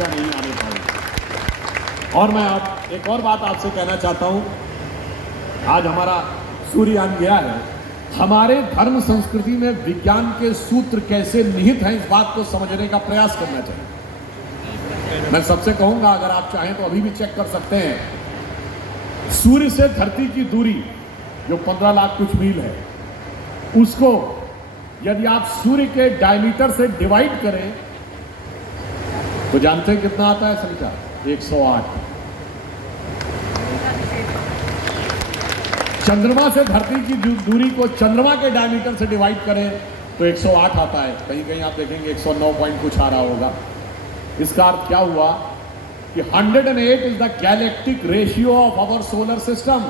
समस्या नहीं आने पाएगी। और मैं अब एक और बात आपसे कहना चाहता हूं, आज हमारा सूर्ययान गया है, हमारे धर्म संस्कृति में विज्ञान के सूत्र कैसे निहित हैं, इस बात को समझने का प्रयास करना चाहिए। मैं सबसे कहूंगा, अगर आप चाहें तो अभी भी चेक कर सकते हैं, सूर्य से धरती की दूरी जो 15 लाख कुछ मील है, उसको यदि आप सूर्य के डायमीटर से डिवाइड करें तो जानते हैं कितना आता है संख्या? 108। चंद्रमा से धरती की दूरी को चंद्रमा के डायमीटर से डिवाइड करें तो 108 आता है। कहीं कहीं आप देखेंगे 109 पॉइंट कुछ आ रहा होगा। इसका अर्थ क्या हुआ कि 108 is the galactic ratio of our solar system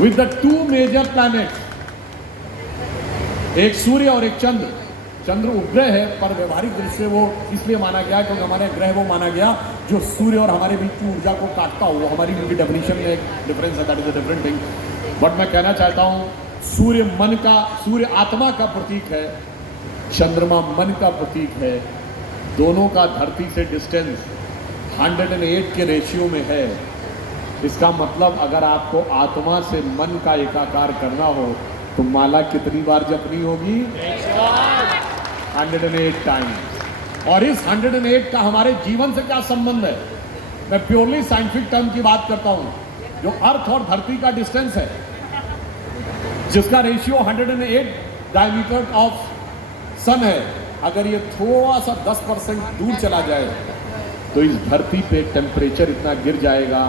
with the 2 major planets, एक सूर्य और एक चंद्र। चंद्र उपग्रह है, पर व्यवहारिक दृष्टि से वो इसलिए माना गया क्योंकि हमारे ग्रह वो माना गया जो सूर्य और हमारे बीच की ऊर्जा को काटता हो। हमारी उनकी डेफिनेशन में एक डिफरेंस है, that is a different thing. But मैं कहना चाहता हूँ, सूर्य आत्मा का प्रतीक है, चंद्रमा मन का प्रतीक है। दोनों का धरती से डिस्टेंस 108 के रेशियो में है। इसका मतलब अगर आपको आत्मा से मन का एकाकार करना हो तो माला कितनी बार जपनी होगी? 108 टाइम्स। और इस 108 का हमारे जीवन से क्या संबंध है? मैं प्योरली साइंटिफिक टर्म की बात करता हूं। जो अर्थ और धरती का डिस्टेंस है, जिसका रेशियो 108 डायमीटर ऑफ सन है, अगर ये थोड़ा सा 10% दूर चला जाए तो इस धरती पे टेम्परेचर इतना गिर जाएगा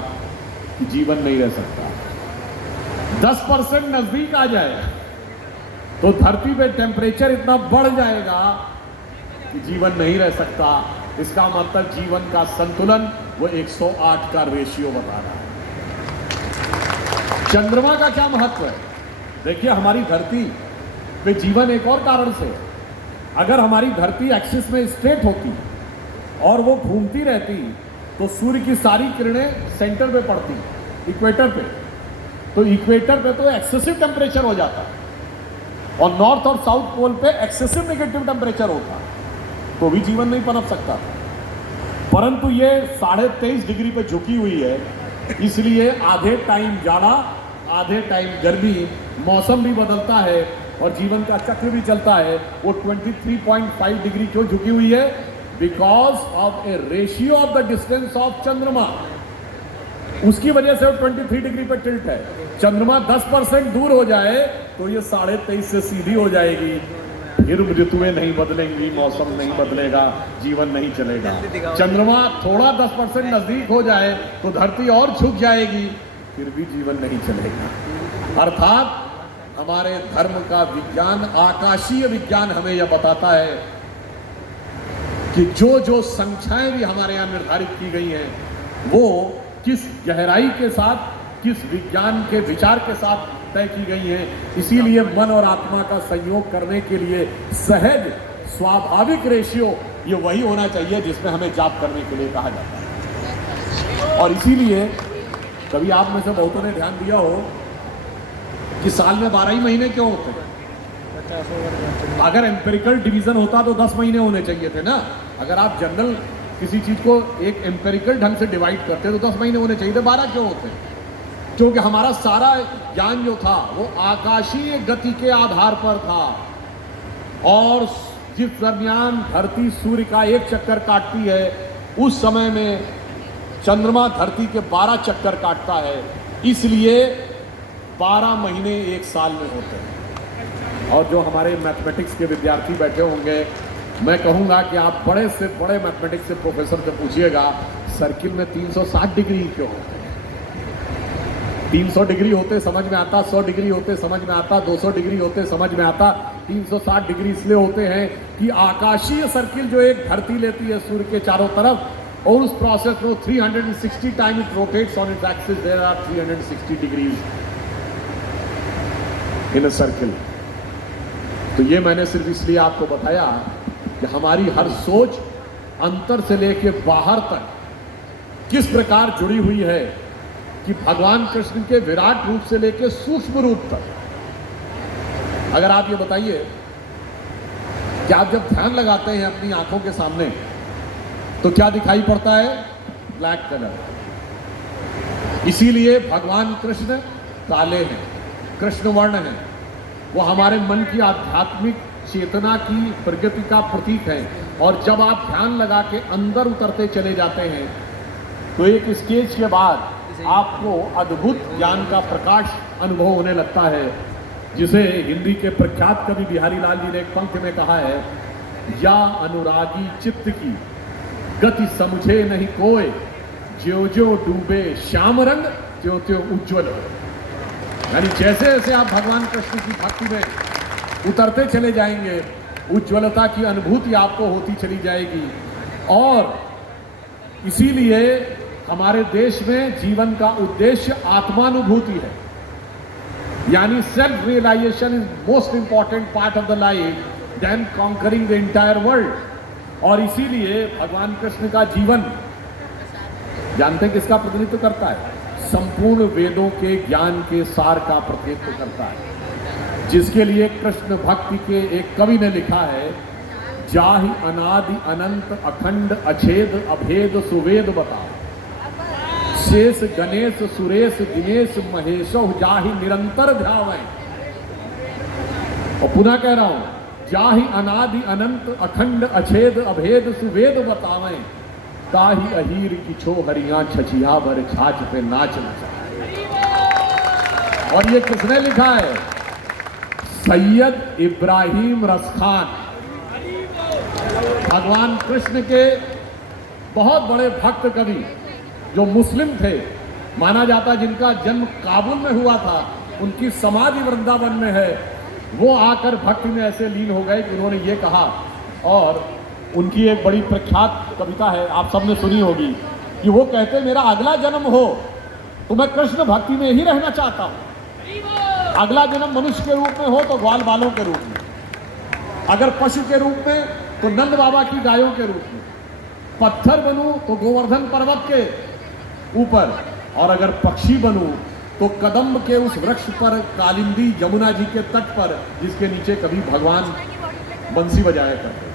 कि जीवन नहीं रह सकता। 10% नजदीक आ जाए तो धरती पे टेम्परेचर इतना बढ़ जाएगा कि जीवन नहीं रह सकता। इसका मतलब जीवन का संतुलन वो 108 का रेशियो बता रहा है। चंद्रमा का क्या महत्व है? देखिए, हमारी धरती पे जीवन एक और कारण से, अगर हमारी धरती एक्सिस में स्ट्रेट होती और वो घूमती रहती तो सूर्य की सारी किरणें सेंटर पे पड़ती, इक्वेटर पे। तो इक्वेटर पे तो एक्सेसिव टेम्परेचर हो जाता और नॉर्थ और साउथ पोल पे एक्सेसिव नेगेटिव टेम्परेचर होता, तो भी जीवन नहीं पनप सकता। परंतु ये 23.5 डिग्री पे झुकी हुई है, इसलिए आधे टाइम जाड़ा, आधे टाइम गर्मी, मौसम भी बदलता है और जीवन का चक्र भी चलता है। वो 23.5 डिग्री क्यों झुकी हुई है? Because of A ratio of the distance of चंद्रमा। उसकी वजह से 23 डिग्री पर टिल्ट है। चंद्रमा 10% दूर हो जाए तो ये 23.5 से सीधी हो जाएगी, फिर ऋतुएं नहीं बदलेंगी, मौसम नहीं बदलेगा, जीवन नहीं चलेगा। चंद्रमा थोड़ा 10% नजदीक हो जाए तो धरती और झुक जाएगी, फिर भी जीवन नहीं चलेगा। अर्थात हमारे धर्म का विज्ञान, आकाशीय विज्ञान हमें यह बताता है कि जो जो संख्याएं भी हमारे यहां निर्धारित की गई हैं, वो किस गहराई के साथ, किस विज्ञान के विचार के साथ तय की गई हैं। इसीलिए मन और आत्मा का संयोग करने के लिए सहज स्वाभाविक रेशियो ये वही होना चाहिए जिसमें हमें जाप करने के लिए कहा जाता है। और इसीलिए कभी आप में से बहुतों ने ध्यान दिया हो कि साल में 12 ही महीने क्यों होते हैं? अगर एम्पेरिकल डिवीजन होता तो 10 महीने होने चाहिए थे ना। अगर आप जनरल किसी चीज को एक एम्पेरिकल ढंग से डिवाइड करते तो 10 महीने होने चाहिए थे, 12 क्यों होते? क्योंकि हमारा सारा ज्ञान जो था वो आकाशीय गति के आधार पर था। और जिस दरमियान धरती सूर्य का एक चक्कर काटती है, उस समय में चंद्रमा धरती के 12 चक्कर काटता है। इसलिए 12 महीने एक साल में होते हैं। और जो हमारे मैथमेटिक्स के विद्यार्थी बैठे होंगे, मैं कहूंगा कि आप बड़े से बड़े मैथमेटिक्स से प्रोफेसर से पूछिएगा, सर्किल में 360 डिग्री क्यों होते हैं? 300 डिग्री होते समझ में आता, 100 डिग्री होते समझ में आता, 200 डिग्री होते समझ में आता। 360 डिग्री इसलिए होते हैं कि आकाशीय सर्किल जो एक धरती लेती है सूर्य के चारों तरफ, और उस प्रोसेस में 360 time it rotates on its axis, there are 360 degrees in a circle. तो ये मैंने सिर्फ इसलिए आपको बताया कि हमारी हर सोच अंतर से लेके बाहर तक किस प्रकार जुड़ी हुई है कि भगवान कृष्ण के विराट रूप से लेके सूक्ष्म रूप तक। अगर आप ये बताइए कि आप जब ध्यान लगाते हैं अपनी आंखों के सामने तो क्या दिखाई पड़ता है? Black colour. इसीलिए भगवान कृष्ण काले हैं, कृष्ण वर्ण हैं। वो हमारे मन की आध्यात्मिक चेतना की प्रगति का प्रतीक है। और जब आप ध्यान लगा के अंदर उतरते चले जाते हैं तो एक स्टेज के बाद आपको अद्भुत ज्ञान का प्रकाश अनुभव होने लगता है, जिसे हिंदी के प्रख्यात कवि बिहारी लाल जी ने एक पंक्ति में कहा है, या अनुरागी चित्त की गति समझे नहीं कोई, ज्यो ज्यो डूबे श्याम रंग त्यों त्यों उज्ज्वल हो। यानी जैसे जैसे आप भगवान कृष्ण की भक्ति में उतरते चले जाएंगे, उज्ज्वलता की अनुभूति आपको होती चली जाएगी। और इसीलिए हमारे देश में जीवन का उद्देश्य आत्मानुभूति है, यानी self realisation is most important part of the life than conquering the entire world. और इसीलिए भगवान कृष्ण का जीवन जानते हैं किसका प्रतिनिधित्व करता है? संपूर्ण वेदों के ज्ञान के सार का प्रतिनिधित्व करता है, जिसके लिए कृष्ण भक्ति के एक कवि ने लिखा है, जाहि अनादि अनंत अखंड अछेद अभेद सुवेद बताओ, शेष गणेश सुरेश दिनेश महेशो जाहि निरंतर ध्यावै। और पुनः कह रहा हूं, जाहि अनादि अनंत अखंड अछेद अभेद सुवेद बतावे, ताहि अहीर की छो हरियां छछिया भर छाछ पे नाच नचा। और ये किसने लिखा है? सैयद इब्राहिम रसखान, भगवान कृष्ण के बहुत बड़े भक्त कवि, जो मुस्लिम थे, माना जाता जिनका जन्म काबुल में हुआ था, उनकी समाधि वृंदावन में है। वो आकर भक्ति में ऐसे लीन हो गए कि उन्होंने ये कहा, और उनकी एक बड़ी प्रख्यात कविता है, आप सबने सुनी होगी, कि वो कहते मेरा अगला जन्म हो तो मैं कृष्ण भक्ति में ही रहना चाहता हूं। अगला जन्म मनुष्य के रूप में हो तो ग्वाल बालों के रूप में, अगर पशु के रूप में तो नंद बाबा की गायों के रूप में, पत्थर बनूं तो गोवर्धन पर्वत के ऊपर, और अगर पक्षी बनूं तो कदम्ब के उस वृक्ष पर, कालिंदी यमुना जी के तट पर, जिसके नीचे कभी भगवान बंसी बजाया करते।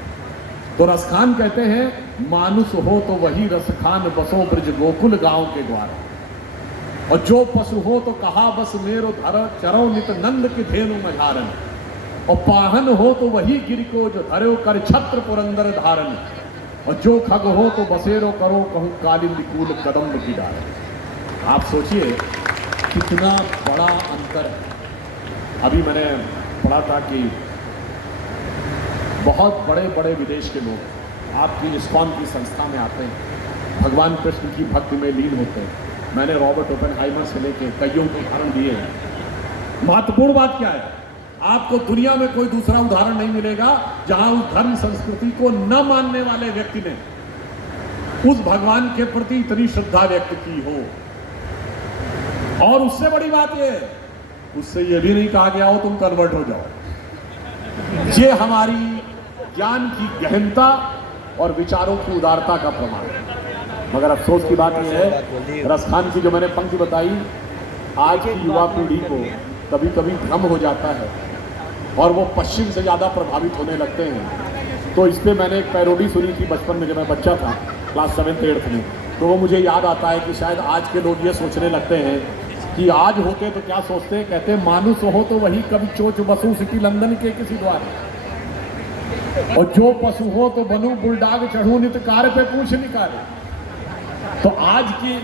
तो रसखान कहते हैं, मानुष हो तो वही रसखान बसो ब्रज गोकुल गांव के द्वार, और जो पशु हो तो कहा बस मेरो धर चरो नित नंद की धेनु मझारन, और पाहन हो तो वही गिर को जो धरो कर छत्र पुरंदर धारन, और जो खग हो तो बसेरो करो कहूं कालिंदी कूल कदम्ब की डाल। आप सोचिए कितना बड़ा अंतर है। अभी मैंने पढ़ा था कि बहुत बड़े बड़े विदेश के लोग आपकी इस्कॉन की संस्था में आते हैं, भगवान कृष्ण की भक्ति में लीन होते हैं। मैंने रॉबर्ट ओपेनहाइमर से लेके कईयों के उदाहरण दिए हैं। महत्वपूर्ण बात क्या है? आपको दुनिया में कोई दूसरा उदाहरण नहीं मिलेगा जहां उस धर्म संस्कृति को न मानने वाले व्यक्ति ने उस भगवान के प्रति इतनी श्रद्धा व्यक्त की हो। और उससे बड़ी बात यह है, उससे यह भी नहीं कहा गया हो तुम कन्वर्ट हो जाओ। ये हमारी ज्ञान की गहनता और विचारों की उदारता का प्रमाण है। मगर अफसोस की बात यह है, रसखान की जो मैंने पंक्ति बताई, आज की युवा पीढ़ी को कभी कभी भ्रम हो जाता है और वो पश्चिम से ज़्यादा प्रभावित होने लगते हैं। तो इस पर मैंने एक पैरोडी सुनी थी बचपन में, जब मैं बच्चा था, क्लास 7th-8th में। तो वो मुझे याद आता है कि शायद आज के लोग ये सोचने लगते हैं कि आज होते तो क्या सोचते हैं, कहते हैं मानुष हो तो वही कभी चोच बसू सिटी लंदन के किसी द्वार, और जो पशु हो तो बनू बुलडाग चढ़ू नित कार पे पूछ निकाले। तो आज की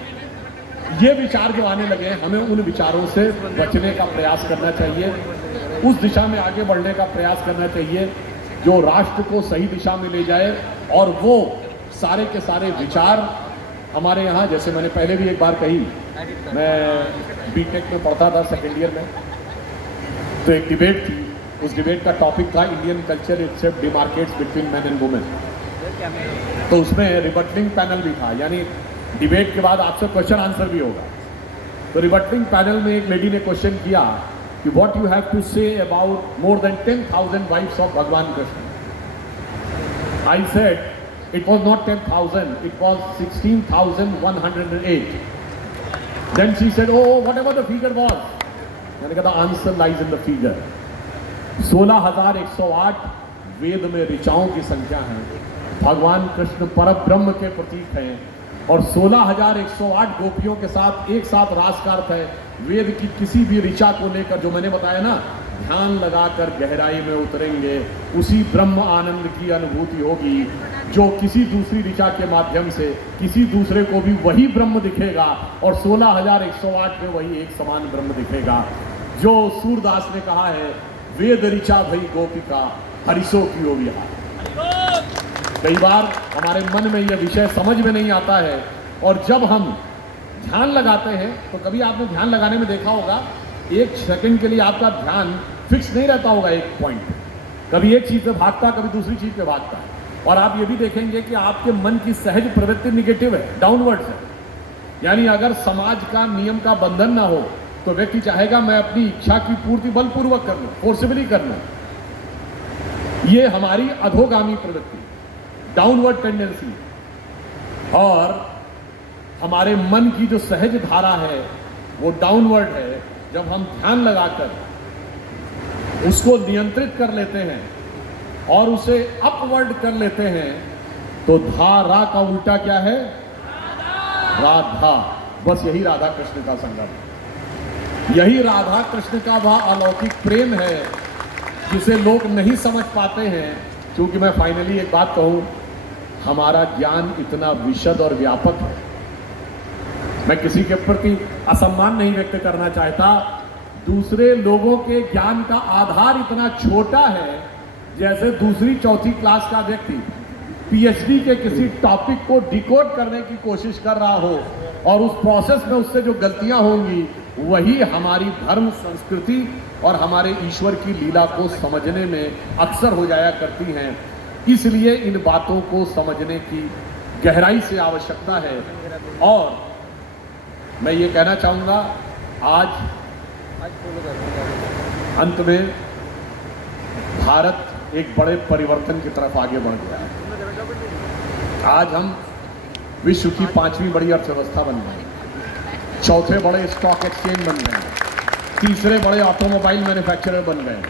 ये विचार जो आने लगे, हमें उन विचारों से बचने का प्रयास करना चाहिए, उस दिशा में आगे बढ़ने का प्रयास करना चाहिए जो राष्ट्र को सही दिशा में ले जाए। और वो सारे के सारे विचार हमारे यहाँ, जैसे मैंने पहले भी एक बार कही, मैं बीटेक में पढ़ता था 2nd ईयर में, तो एक डिबेट थी, उस डिबेट का टॉपिक था Indian culture itself demarcates between men and women. तो उसमें रिबटलिंग पैनल भी था, यानी डिबेट के बाद आपसे क्वेश्चन आंसर भी होगा। तो रिबटलिंग पैनल में एक लेडी ने क्वेश्चन किया कि what you have to say about more than 10,000 wives of Bhagwan Krishna. I said it was not 10,000, it was 16,108. Then she said, oh, whatever the figure was, मैंने कहा the answer lies in the figure. 16,108 वेद में ऋचाओं की संख्या है, भगवान कृष्ण परब्रह्म के प्रतीक हैं और 16,108 गोपियों के साथ एक साथ रास का अर्थ है वेद की किसी भी ऋचा को लेकर, जो मैंने बताया ना, ध्यान लगाकर गहराई में उतरेंगे, उसी ब्रह्म आनंद की अनुभूति होगी जो किसी दूसरी ऋचा के माध्यम से किसी दूसरे को भी वही ब्रह्म दिखेगा और 16,108 में वही एक समान ब्रह्म दिखेगा। जो सूरदास ने कहा है, वेद ऋचा भई गोपिका हरिशो की हो विहार। कई बार हमारे मन में यह विषय समझ में नहीं आता है और जब हम ध्यान लगाते हैं तो कभी आपने ध्यान लगाने में देखा होगा, एक सेकंड के लिए आपका ध्यान फिक्स नहीं रहता होगा एक पॉइंट पे, कभी एक चीज पे भागता, कभी दूसरी चीज पे भागता है। और आप ये भी देखेंगे कि आपके मन की सहज प्रवृत्ति निगेटिव है, डाउनवर्ड्स है। यानी अगर समाज का नियम का बंधन ना हो तो व्यक्ति चाहेगा मैं अपनी इच्छा की पूर्ति बलपूर्वक कर लूं, फोर्सिबली कर लूं। ये हमारी अधोगामी प्रवृत्ति, डाउनवर्ड टेंडेंसी। और हमारे मन की जो सहज धारा है वो डाउनवर्ड है। जब हम ध्यान लगाकर उसको नियंत्रित कर लेते हैं और उसे अपवर्ड कर लेते हैं तो धारा का उल्टा क्या है? राधा। बस यही राधा कृष्ण का संगम है, यही राधा कृष्ण का वह अलौकिक प्रेम है जिसे लोग नहीं समझ पाते हैं। क्योंकि मैं फाइनली एक बात कहूं, हमारा ज्ञान इतना विशद और व्यापक है। मैं किसी के प्रति असम्मान नहीं व्यक्त करना चाहता, दूसरे लोगों के ज्ञान का आधार इतना छोटा है जैसे दूसरी चौथी क्लास का व्यक्ति पीएचडी के किसी टॉपिक को डिकोड करने की कोशिश कर रहा हो और उस प्रोसेस में उससे जो गलतियां होंगी वही हमारी धर्म संस्कृति और हमारे ईश्वर की लीला को समझने में अक्सर हो जाया करती हैं। इसलिए इन बातों को समझने की गहराई से आवश्यकता है। और मैं ये कहना चाहूँगा, आज अंत में भारत एक बड़े परिवर्तन की तरफ आगे बढ़ गया है। आज हम विश्व की 5वीं बड़ी अर्थव्यवस्था बन गए, 4थे बड़े स्टॉक एक्सचेंज बन गए, 3रे बड़े ऑटोमोबाइल मैन्युफैक्चरर बन गए,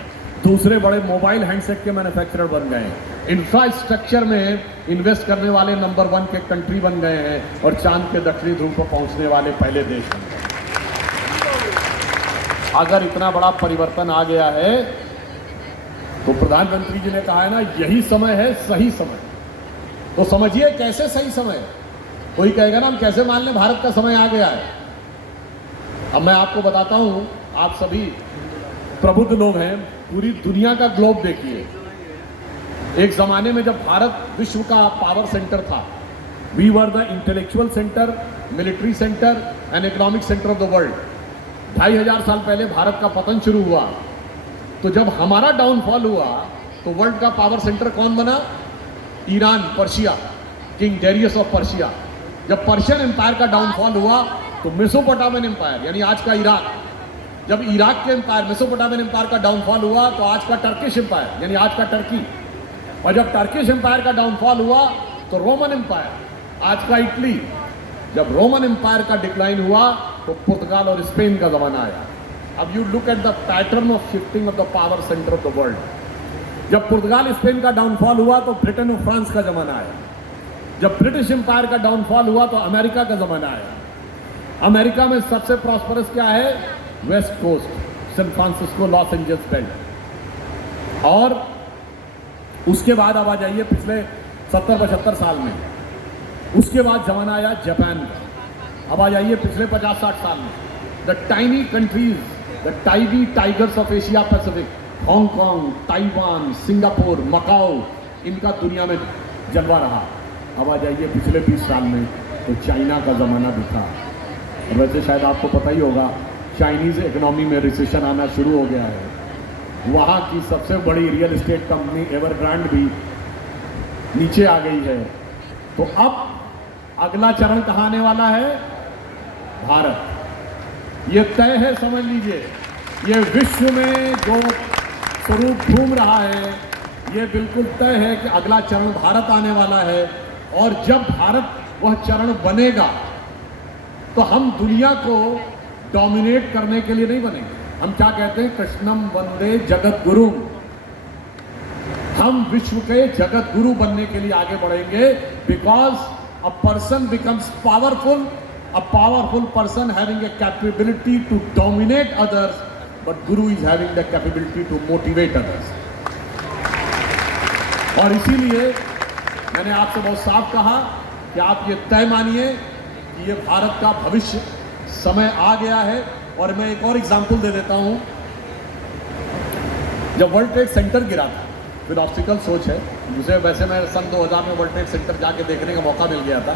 2रे बड़े मोबाइल हैंडसेट के मैन्युफैक्चरर बन गए, इंफ्रास्ट्रक्चर में इन्वेस्ट करने वाले नंबर 1 के कंट्री बन गए हैं और चांद के दक्षिणी ध्रुव पर पहुंचने वाले पहले देश बन गए। अगर इतना बड़ा परिवर्तन आ गया है तो प्रधानमंत्री जी ने कहा है ना, यही समय है सही समय। तो समझिए कैसे सही समय। कोई कहेगा ना हम कैसे मान लें भारत का समय आ गया है। अब मैं आपको बताता हूं, आप सभी प्रबुद्ध लोग हैं, पूरी दुनिया का ग्लोब देखिए। एक जमाने में जब भारत विश्व का पावर सेंटर था, we were the intellectual centre, military centre and economic centre of the world. 2500 साल पहले भारत का पतन शुरू हुआ, तो जब हमारा डाउनफॉल हुआ तो वर्ल्ड का पावर सेंटर कौन बना? Iran, Persia, king Darius of Persia. जब पर्शियन एम्पायर का डाउनफॉल हुआ तो मेसोपोटामियन एम्पायर यानी आज का इराक, जब इराक के एम्पायर मेसोपोटामियन एम्पायर का डाउनफॉल हुआ तो आज का टर्किश एम्पायर यानी आज का टर्की, और जब टर्किश एम्पायर का डाउनफॉल हुआ तो रोमन एम्पायर, आज का इटली। जब रोमन एम्पायर का डिक्लाइन हुआ तो पुर्तगाल और स्पेन का जमाना आया। अब you look at the pattern of shifting of the power centre of the world. जब पुर्तगाल स्पेन का डाउनफॉल हुआ तो ब्रिटेन और फ्रांस का जमाना आया। जब ब्रिटिश एम्पायर का डाउनफॉल हुआ तो अमेरिका का जमाना आया। अमेरिका में सबसे प्रॉस्परस क्या है? West coast, San Francisco, Los Angeles belt. और उसके बाद अब आ जाइए पिछले 70-75 साल में, उसके बाद जमाना आया जापान का। अब आ जाइए पिछले 50-60 साल में, the tiny countries, the tiny tigers of Asia Pacific, Hong Kong, Taiwan, Singapore, Macau, इनका दुनिया में जलवा रहा। अब आ जाइए पिछले 20 साल में तो चाइना का ज़माना दिखा। वैसे शायद आपको पता ही होगा, चाइनीज़ इकोनॉमी में रिसेशन आना शुरू हो गया है। वहाँ की सबसे बड़ी रियल एस्टेट कंपनी एवरग्रांड भी नीचे आ गई है। तो अब अगला चरण कहाँ आने वाला है? भारत। ये तय है, समझ लीजिए। ये विश्व में जो स्वरूप घूम रहा है, ये बिल्कुल तय है कि अगला चरण भारत आने वाला है। और जब भारत वह चरण बनेगा तो हम दुनिया को डोमिनेट करने के लिए नहीं बनेंगे। हम क्या कहते हैं? कृष्णम वंदे जगत गुरुम। हम विश्व के जगत गुरु बनने के लिए आगे बढ़ेंगे, because a person becomes powerful, a powerful person having a capability to dominate others, but guru is having the capability to motivate others. और इसीलिए मैंने आपसे बहुत साफ कहा कि आप ये तय मानिए कि ये भारत का भविष्य समय आ गया है। और मैं एक और एग्जाम्पल दे देता हूं। जब वर्ल्ड ट्रेड सेंटर गिरा था, फिलॉसफिकल सोच है, मुझे वैसे मैं सन 2000 में वर्ल्ड ट्रेड सेंटर जाके देखने का मौका मिल गया था।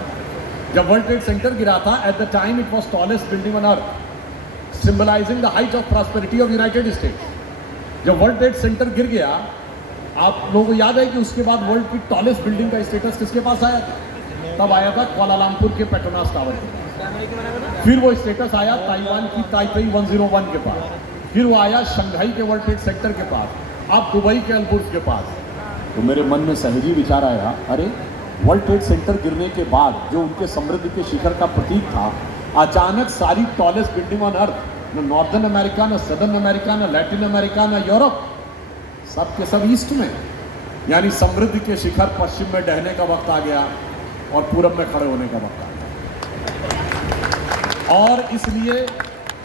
जब वर्ल्ड ट्रेड सेंटर गिरा था, at the time it was tallest building on earth, symbolising the height of prosperity of United states. जब वर्ल्ड ट्रेड सेंटर गिर गया, आप लोगों को याद है कि उसके बाद वर्ल्ड की टॉलेस्ट बिल्डिंग का स्टेटस किसके पास आया था? तब आया था कुआलालंपुर के पेट्रोनास टावर के पास। फिर वो स्टेटस आया ताइवान की ताइपेई 101 के पास। फिर वो आया शंघाई के वर्ल्ड ट्रेड सेंटर के पास, अब दुबई के अल-बुर्ज के पास। तो मेरे मन में सहजी विचार आया, अरे वर्ल्ड ट्रेड सेंटर गिरने के बाद जो उनके समृद्धि के शिखर का प्रतीक था, अचानक सारी टॉलेस्ट बिल्डिंग ऑन अर्थ, न नॉर्दर्न अमेरिका, न सदर्न अमेरिका, न लैटिन अमेरिका, न यूरोप, सब के सब ईस्ट में, यानी समृद्धि के शिखर पश्चिम में ढहने का वक्त आ गया और पूरब में खड़े होने का वक्त आ गया। और इसलिए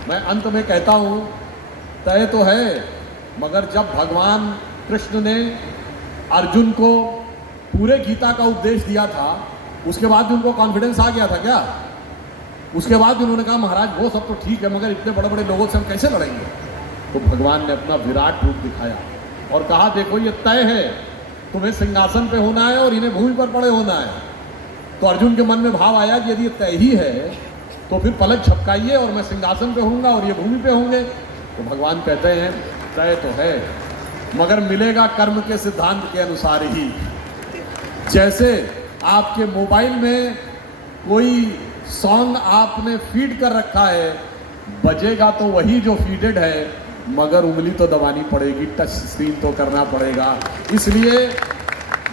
मैं अंत में कहता हूं, तय तो है, मगर जब भगवान कृष्ण ने अर्जुन को पूरे गीता का उपदेश दिया था, उसके बाद भी उनको कॉन्फिडेंस आ गया था क्या? उसके बाद भी उन्होंने कहा महाराज वो सब तो ठीक है, मगर इतने बड़े बड़े लोगों से हम कैसे लड़ेंगे? तो भगवान ने अपना विराट रूप दिखाया और कहा देखो ये तय है, तुम्हें सिंहासन पे होना है और इन्हें भूमि पर पड़े होना है। तो अर्जुन के मन में भाव आया कि यदि ये तय ही है तो फिर पलक झपकाइए और मैं सिंहासन पे होऊंगा और ये भूमि पे होंगे। तो भगवान कहते हैं तय तो है, मगर मिलेगा कर्म के सिद्धांत के अनुसार ही। जैसे आपके मोबाइल में कोई सॉन्ग आपने फीड कर रखा है, बजेगा तो वही जो फीडेड है, मगर उंगली तो दबानी पड़ेगी, टच स्क्रीन तो करना पड़ेगा। इसलिए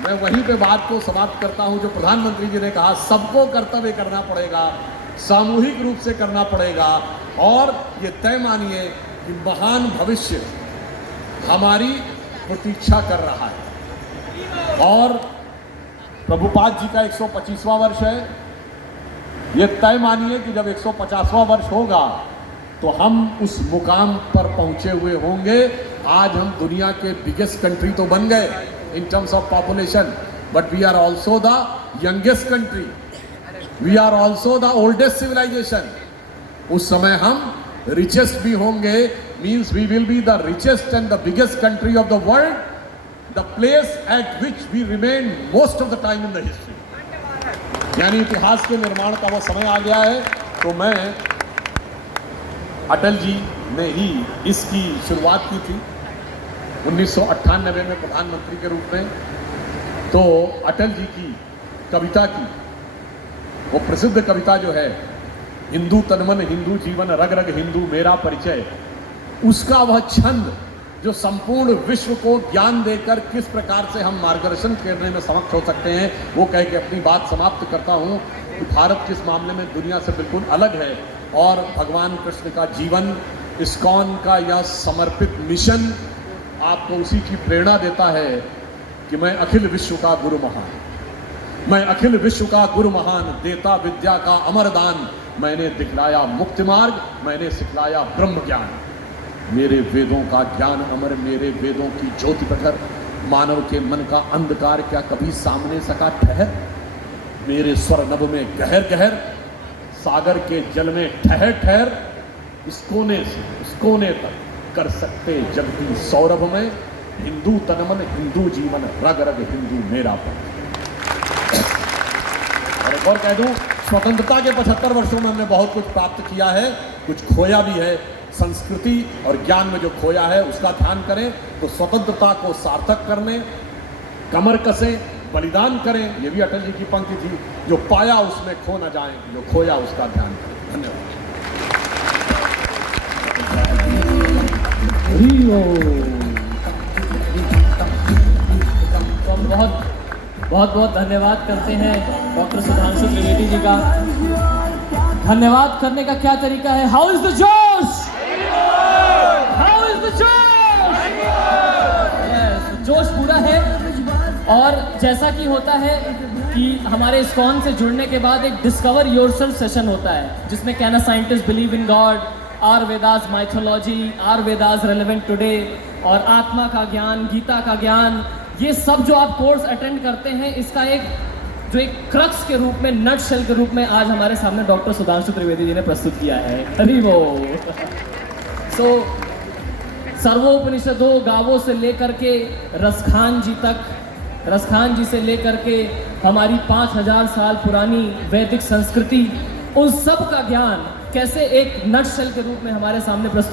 मैं वहीं पे बात को समाप्त करता हूं जो प्रधानमंत्री जी ने कहा, सबको कर्तव्य करना पड़ेगा, सामूहिक रूप से करना पड़ेगा। और ये तय मानिए कि महान भविष्य हमारी प्रतीक्षा कर रहा है। और प्रभुपाद जी का 125वां वर्ष है। ये तय मानिए कि जब 150वां वर्ष होगा तो हम उस मुकाम पर पहुंचे हुए होंगे। आज हम दुनिया के बिगेस्ट कंट्री तो बन गए in terms of population, but we are also the youngest country, we are also the oldest civilisation. उस समय हम रिचेस्ट भी होंगे, means we will be the richest and the biggest country of the world, the place at which we remain most of the time in the history. यानी इतिहास के निर्माण का वो समय आ गया है। तो मैं अटल जी ने ही इसकी शुरुआत की थी 1998 में प्रधानमंत्री के रूप में। तो अटल जी की कविता की वो प्रसिद्ध कविता जो है, हिंदू तनमन हिंदू जीवन रग रग हिंदू मेरा परिचय, उसका वह छंद जो संपूर्ण विश्व को ज्ञान देकर किस प्रकार से हम मार्गदर्शन करने में समक्ष हो सकते हैं, वो कह के अपनी बात समाप्त करता हूँ कि भारत किस मामले में दुनिया से बिल्कुल अलग है। और भगवान कृष्ण का जीवन, इस्कॉन का यह समर्पित मिशन आपको उसी की प्रेरणा देता है कि मैं अखिल विश्व का गुरु महान, मैं अखिल विश्व का गुरु महान, देता विद्या का अमर दान, मैंने दिखलाया मुक्ति मार्ग, मैंने सिखलाया ब्रह्म ज्ञान। मेरे वेदों का ज्ञान अमर, मेरे वेदों की ज्योति प्रखर, मानव के मन का अंधकार क्या कभी सामने सका ठहर। मेरे स्वर नभ में गहर गहर, सागर के जल में ठहर ठहर, इस कोने से उस कोने तक कर सकते जग की सौरभ में, हिंदू तनमन हिंदू जीवन रग रग हिंदू मेरा पर। और एक और कह दूं, स्वतंत्रता के 75 वर्षों में हमने बहुत कुछ प्राप्त किया है, कुछ खोया भी है। संस्कृति और ज्ञान में जो खोया है उसका ध्यान करें, तो स्वतंत्रता को सार्थक करने कमर कसें, बलिदान करें। ये भी अटल जी की पंक्ति थी, जो पाया उसमें खो न जाए, जो खोया उसका ध्यान करें। धन्यवाद। तो हम बहुत बहुत धन्यवाद करते हैं डॉक्टर सुधांशु त्रिवेदी जी का। धन्यवाद करने का क्या तरीका है? हाउ इज द जोश? हाउ इज द जोश? जोश पूरा है। और जैसा कि होता है कि हमारे इस्कॉन से जुड़ने के बाद एक डिस्कवर योरसेल्फ सेशन होता है जिसमें can a scientist believe in God, are Vedas mythology, are Vedas relevant today, और आत्मा का ज्ञान, गीता का ज्ञान, ये सब जो आप कोर्स अटेंड करते हैं इसका एक क्रक्स के रूप में, नट शेल के रूप में आज हमारे सामने डॉक्टर सुधांशु त्रिवेदी जी ने प्रस्तुत किया है। हरि बोल। सो सर्वोपनिषदों गावों से लेकर के रसखान जी तक, रसखान जी से लेकर के हमारी 5000 साल पुरानी वैदिक संस्कृति, उन सब का ज्ञान कैसे एक नटशेल के रूप में हमारे सामने प्रस्तुत